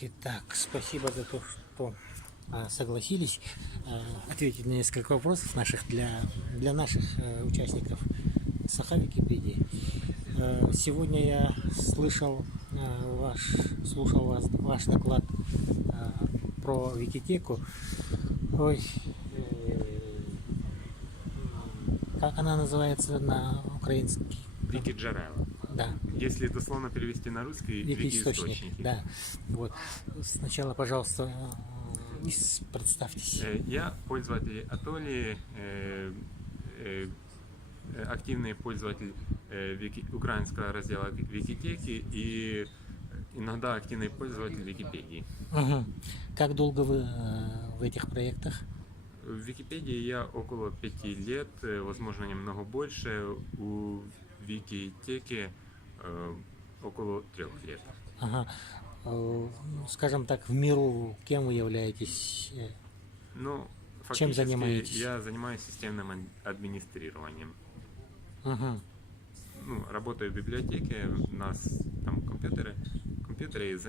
Итак, спасибо за то, что согласились ответить на несколько вопросов наших для наших участников Саха Википедии. Сегодня я слушал ваш доклад про Викитеку. Ой, как она называется на украинский? Вики-джерела. Да. Если дословно перевести на русский, Вики-источники. вики-источники. Да. Вот. Сначала, пожалуйста, представьтесь. Я пользователь Атоли, активный пользователь украинского раздела Викитеки и иногда активный пользователь Википедии. Угу. Как долго вы в этих проектах? В Википедии я около 5 лет, возможно, немного больше. У Викитеки около 3 лет. Ага. Скажем так, в миру кем вы являетесь? Ну, Чем фактически занимаетесь? я занимаюсь системным администрированием. Угу. Ну, работаю в библиотеке, у нас там компьютеры,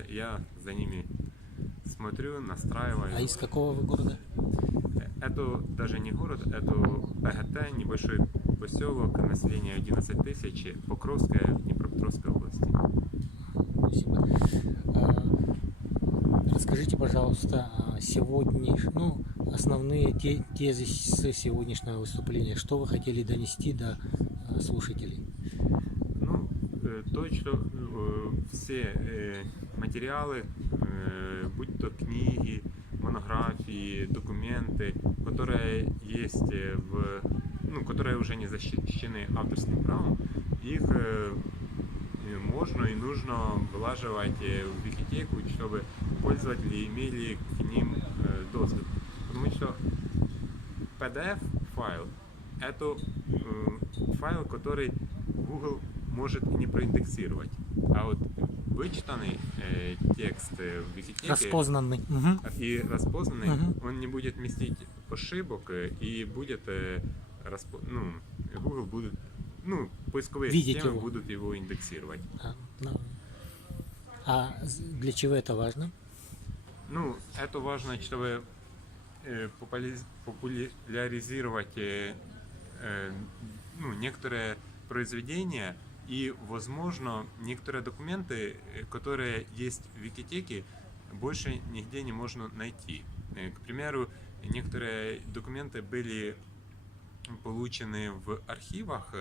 и я за ними смотрю, настраиваю. А из какого вы города? Это даже не город, это ПГТ, небольшой поселок, население 11 тысяч, Покровская, в Днепропетровской области. Спасибо. Расскажите, пожалуйста, основные тезы с сегодняшнего выступления. Что вы хотели донести до слушателей? Ну, то, что все материалы, будь то книги, монографии, документы, которые есть которые уже не защищены авторским правом, их можно и нужно вылаживать в Викитеку, чтобы пользователи имели к ним доступ. Потому что PDF-файл – это файл, который Google может и не проиндексировать. А вот вычитанный текст в Викитеке Распознанный. и распознанный, Угу. он не будет вместить ошибок и будет Google будет, поисковые Видеть системы его. будут его индексировать. Для чего это важно? Ну, это важно, чтобы популяризировать некоторые произведения и, возможно, некоторые документы, которые есть в Викитеке, больше нигде не можно найти. К примеру, некоторые документы были получены в архивах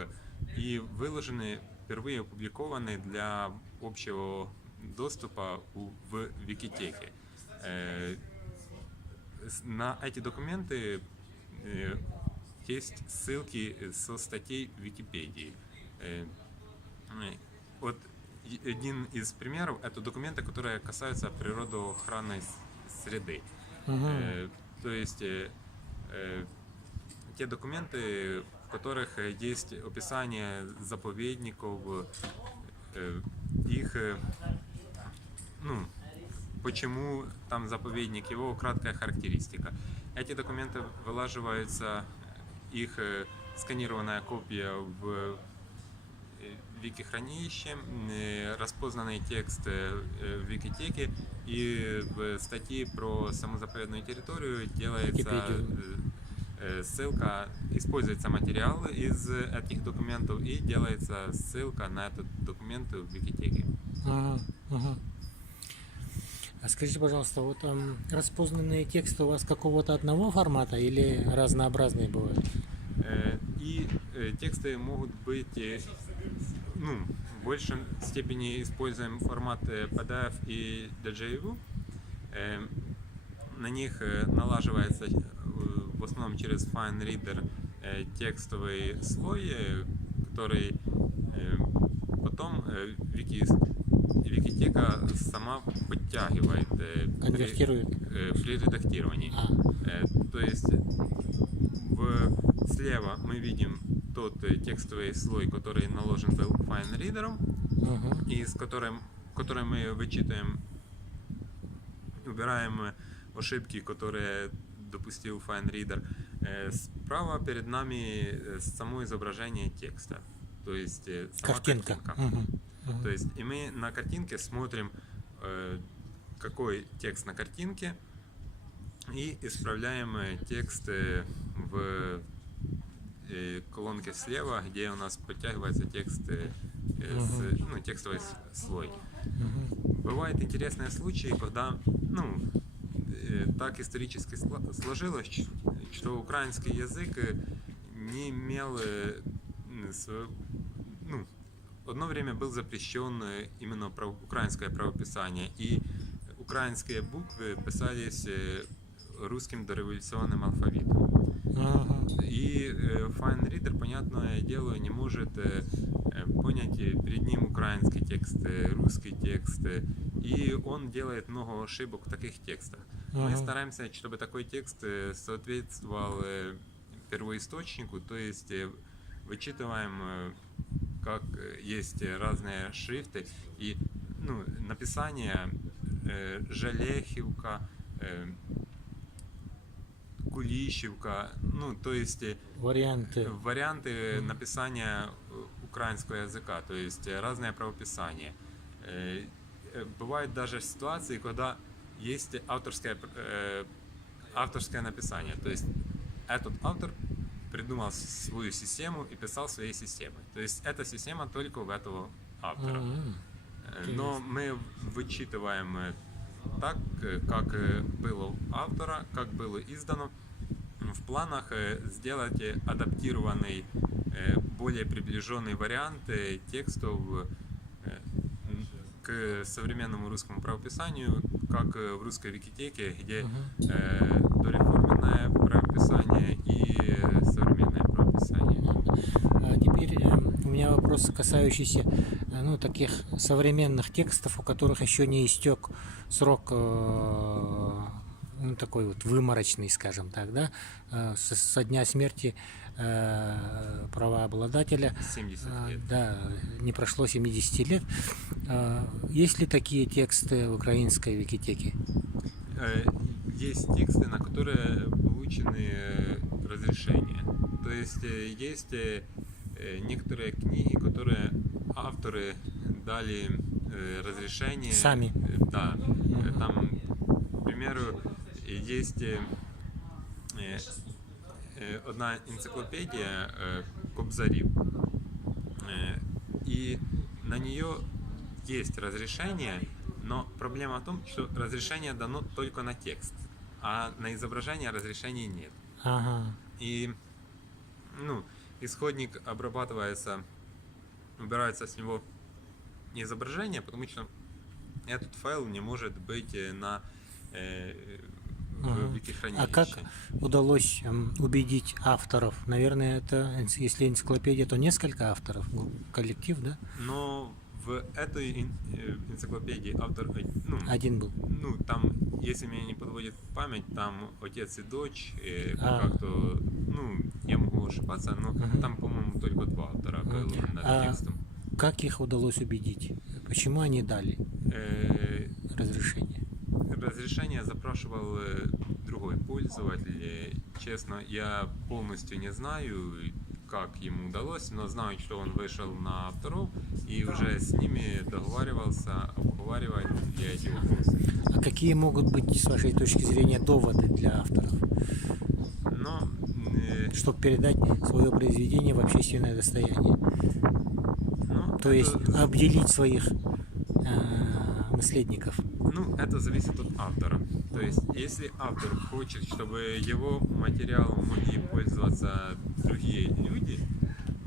и выложены, впервые опубликованы для общего доступа в Викитеке. На эти документы есть ссылки со статей в Википедии. Вот один из примеров – это документы, которые касаются природоохранной среды. То есть те документы, в которых есть описание заповедников, их, почему там заповедник, его краткая характеристика. Эти документы вылаживаются, их сканированная копия в Вики-хранилище, распознанный текст в Викитеке, и в статье про саму заповедную территорию делается ссылка, используется материал из этих документов и делается ссылка на этот документ в Викитеке. А скажите, пожалуйста, вот распознанные тексты у вас какого-то одного формата или разнообразные бывают? И тексты могут быть, в большей степени используем формат PDF и DJI. На них налаживается в основном через FineReader текстовый слой, который потом Викитека сама подтягивает Конвертирует при редактировании. То есть слева мы видим тот текстовый слой, который наложен был FineReader, и который мы вычитаем, убираем ошибки, которые допустил FineReader. Справа перед нами само изображение текста, то есть сама картинка. То есть и мы на картинке смотрим какой текст на картинке, и исправляем текст в колонке слева, где у нас подтягивается текст, текстовый слой. Бывают интересные случаи, когда так исторически сложилось, что украинский язык не имел одно время был запрещен именно украинское правописание, и украинские буквы писались русским дореволюционным алфавитом. И FineReader, понятное дело, не может понять перед ним украинский текст, русский текст, и он делает много ошибок в таких текстах. Мы стараемся, чтобы такой текст соответствовал первоисточнику, то есть вычитываем, как есть разные шрифты, и написание Желехівка, Кулішівка, то есть варианты написания украинского языка, то есть разные правописания. Бывают даже ситуации, когда есть авторское написание, то есть этот автор придумал свою систему и писал своей системой. То есть эта система только у этого автора. Но мы вычитываем так, как было у автора, как было издано. В планах сделать адаптированный, более приближенный вариант текстов к современному русскому правописанию, как в русской Викитеке, где дореформенное правописание и современное правописание. А теперь у меня вопрос, касающийся таких современных текстов, у которых еще не истек срок, такой вот выморочный, скажем так, да, со дня смерти правообладателя. 70 лет. Да, не прошло 70 лет. Есть ли такие тексты в украинской Викитеке? Есть тексты, на которые получены разрешения. То есть есть некоторые книги, которые авторы дали разрешение. Сами? Да. Там, к примеру, есть одна энциклопедия Кобзарів, и на нее есть разрешение, но проблема в том, что разрешение дано только на текст, а на изображение разрешений нет. И исходник обрабатывается, убирается с него изображение, потому что этот файл не может быть на Викихранилище. А как удалось убедить авторов? Наверное, это, если энциклопедия, то несколько авторов, коллектив, да? Но в этой энциклопедии автор один был. Там, если меня не подводит память, там отец и дочь, как-то, я могу ошибаться, но там, по-моему, только два автора было над текстом. Как их удалось убедить? Почему они дали разрешение? Разрешение запрашивал другой пользователь. Честно, я полностью не знаю, как ему удалось, но знаю, что он вышел на авторов и уже с ними договаривался, обговаривать эти вопросы. А какие могут быть, с вашей точки зрения, доводы для авторов? Чтобы передать свое произведение в общественное достояние. То есть обделить своих наследников. Это зависит от автора. То есть, если автор хочет, чтобы его материалом могли пользоваться другие люди,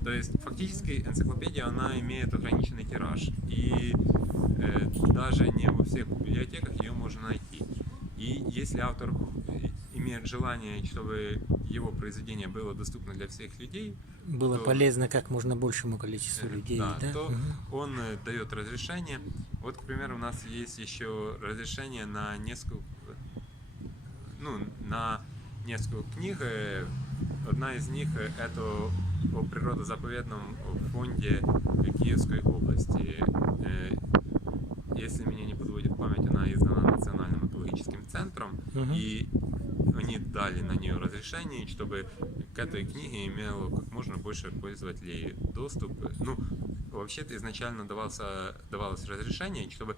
то есть фактически энциклопедия, она имеет ограниченный тираж. И даже не во всех библиотеках ее можно найти. И если автор имеет желание, чтобы его произведение было доступно для всех людей, было полезно как можно большему количеству людей, да? То он дает разрешение. Вот, к примеру, у нас есть еще разрешение на несколько книг. Одна из них это о природозаповедном фонде Киевской области. Если меня не подводит память, она издана Национальным экологическим центром, и они дали на нее разрешение, чтобы к этой книге имело как можно больше пользователей доступ. Вообще-то изначально давалось разрешение, чтобы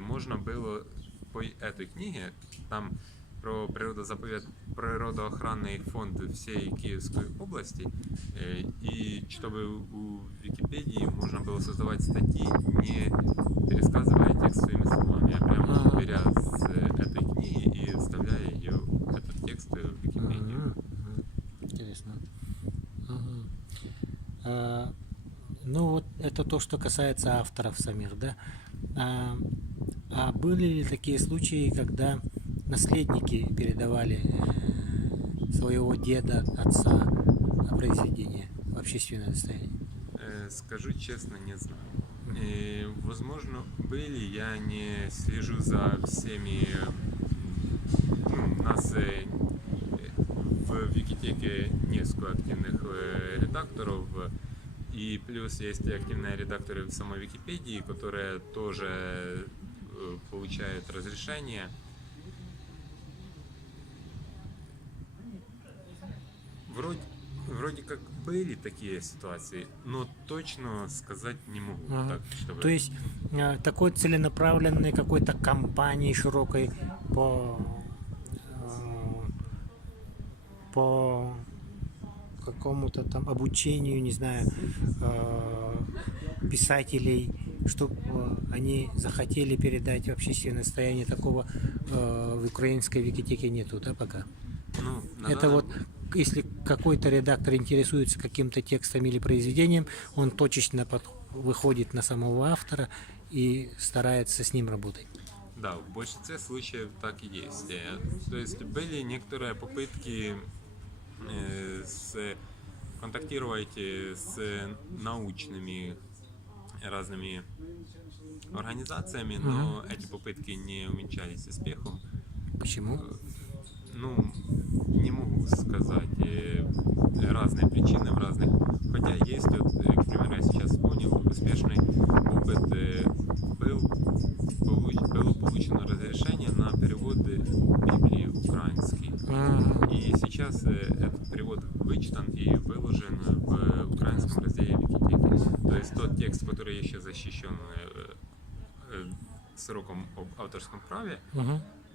можно было по этой книге, там про природоохранный фонд всей Киевской области, и чтобы у Википедии можно было создавать статьи, не пересказывая текст своими словами, а прямо беря с этой книги и вставляя этот текст в Википедию. Интересно. Ну вот это то, что касается авторов самих, да? А были ли такие случаи, когда наследники передавали своего деда, отца произведения в общественное достояние? Скажу честно, не знаю. Возможно, были, я не слежу за всеми. У нас в Викитеке несколько активных редакторов, и плюс есть и активные редакторы в самой Википедии, которые тоже получают разрешение. Вроде как были такие ситуации, но точно сказать не могу. Так, чтобы... То есть такой целенаправленной какой-то кампании широкой по какому-то там обучению, не знаю, писателей, чтобы они захотели передать в общественное достояние, такого в украинской Викитеке нету, да, пока? Ну, Это вот, если какой-то редактор интересуется каким-то текстом или произведением, он точечно выходит на самого автора и старается с ним работать. Да, в большинстве случаев так и есть. То есть были некоторые попытки контактировать с научными разными организациями, но эти попытки не увенчались успехом. Почему? Ну, не могу сказать. Разные причины в разных. Хотя есть, вот, к примеру, я сейчас вспомнил, успешный опыт. Было получено разрешение на перевод Библии в украинский. И сейчас этот перевод вычитан и выложен в украинском разделе Викитеки. То есть тот текст, который еще защищен сроком об авторском праве,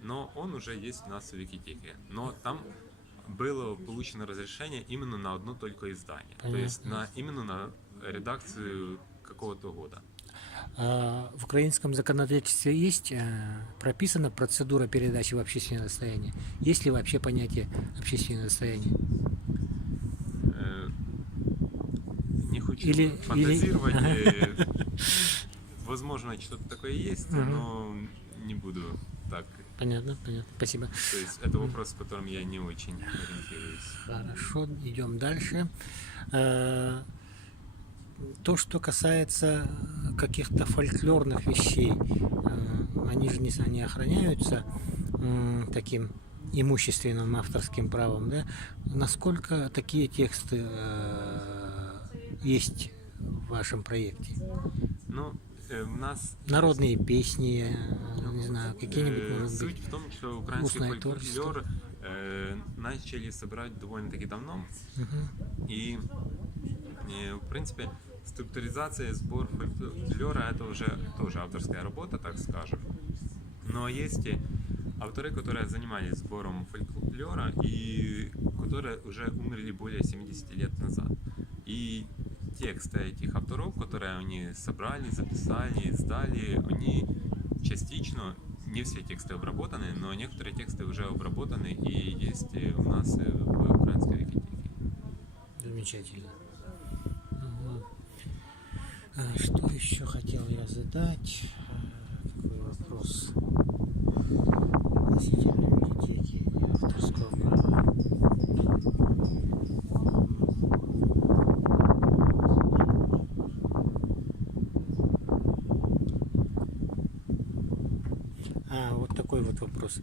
но он уже есть у нас в Викитеке. Но там было получено разрешение именно на одно только издание. Понятно. То есть именно на редакцию какого-то года. В украинском законодательстве есть прописана процедура передачи в общественное достояние? Есть ли вообще понятие общественное достояние? Не хочу фантазировать. Возможно, что-то такое есть, но не буду так. Понятно. Спасибо. То есть это вопрос, в котором я не очень ориентируюсь. Хорошо, идем дальше. То, что касается каких-то фольклорных вещей, они же не охраняются таким имущественным авторским правом, да? Насколько такие тексты есть в вашем проекте? Ну, у нас народные песни, не знаю, какие-нибудь, может суть быть, в том, что украинский устное фольклор начали собирать довольно-таки давно. И, в принципе, структуризация, сбор фольклора — это уже тоже авторская работа, так скажем. Но есть авторы, которые занимались сбором фольклора и которые уже умерли более 70 лет назад. И тексты этих авторов, которые они собрали, записали, издали, они частично, не все тексты обработаны, но некоторые тексты уже обработаны и есть у нас в украинской Викитеке. Замечательно. Что еще хотел я задать? Какой вопрос относительно Викитеки и авторского права? Вот такой вот вопрос.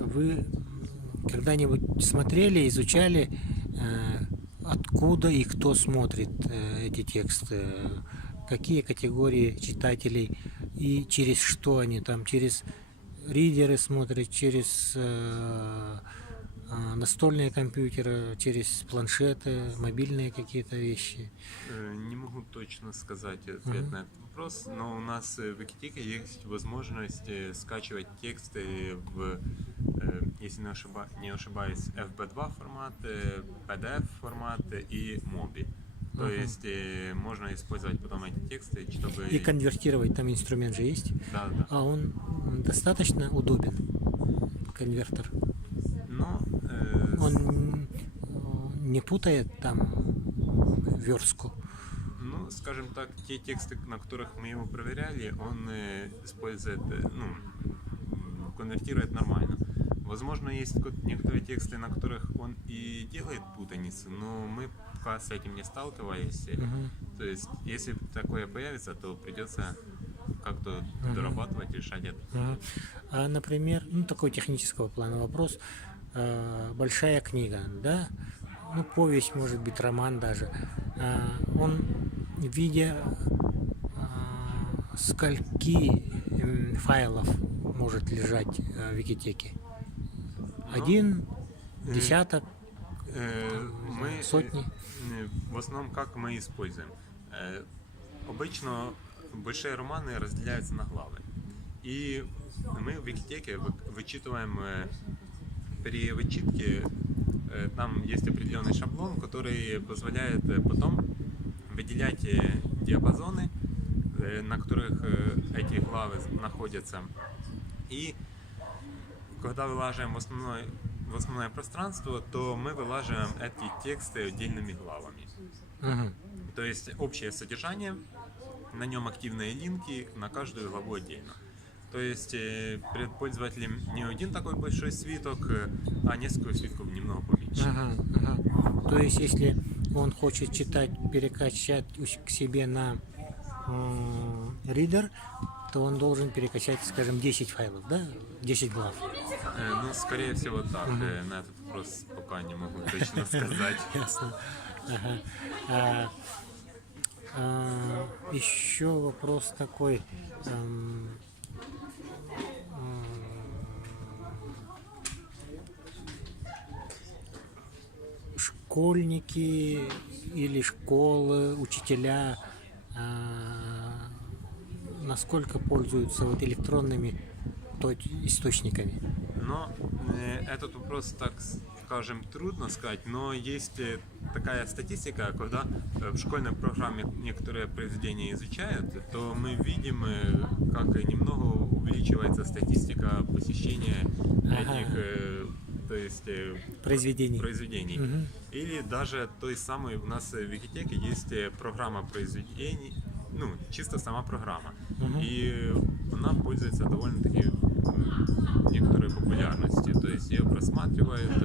Вы когда-нибудь смотрели, изучали, откуда и кто смотрит эти тексты, какие категории читателей и через что они там, через ридеры смотрят, через настольные компьютеры, через планшеты, мобильные какие-то вещи? Не могу точно сказать ответ на этот вопрос, но у нас в Викитеке есть возможность скачивать тексты в, если не ошибаюсь, FB2 формат, PDF формат и MOBI. То есть можно использовать потом эти тексты, чтобы... И конвертировать, там инструмент же есть? Да, да. А он достаточно удобен, конвертер? Но Он не путает там верстку? ну, скажем так, те тексты, на которых мы его проверяли, он использует, конвертирует нормально. Возможно, есть некоторые тексты, на которых он и делает путаницу, но мы пока с этим не сталкивались. То есть, если такое появится, то придется как-то дорабатывать, решать это. А, например, ну такой технического плана вопрос. Большая книга, да? Ну, повесть, может быть, роман даже. Он в виде скольки файлов может лежать в Викитеке? Один, десяток, Мы сотни? в основном как мы используем. Обычно большие романы разделяются на главы. И мы в Викитеке вычитываем при вычитке, там есть определенный шаблон, который позволяет потом выделять диапазоны, на которых эти главы находятся. И когда вылаживаем в основное пространство, то мы вылаживаем эти тексты отдельными главами. То есть общее содержание, на нем активные линки, на каждую главу отдельно. То есть перед пользователем не один такой большой свиток, а несколько свитков немного поменьше. То есть, если он хочет читать, перекачать к себе на ридер, то он должен перекачать, скажем, 10 файлов, да? 10 глав. Ну, скорее всего, так. На этот вопрос пока не могу точно сказать. Ясно. Еще вопрос такой. Школьники или школы, учителя, насколько пользуются вот электронными источниками? Но этот вопрос, так скажем, трудно сказать, но есть такая статистика, когда в школьной программе некоторые произведения изучают, то мы видим, как немного увеличивается статистика посещения этих то есть, произведений. Или даже той самой у нас в Викитеке есть программа произведений, ну, чисто сама программа. И она пользуется довольно-таки некоторой популярностью. То есть ее просматривают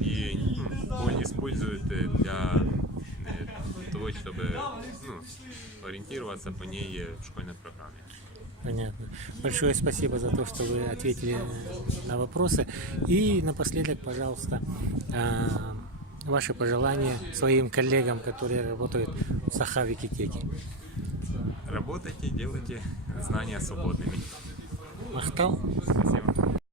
и используют для того, чтобы ориентироваться по ней в школьной программе. Понятно. Большое спасибо за то, что вы ответили на вопросы. И напоследок, пожалуйста, ваши пожелания своим коллегам, которые работают в Саха Викитеке. Работайте, делайте знания свободными. Махтал? Спасибо.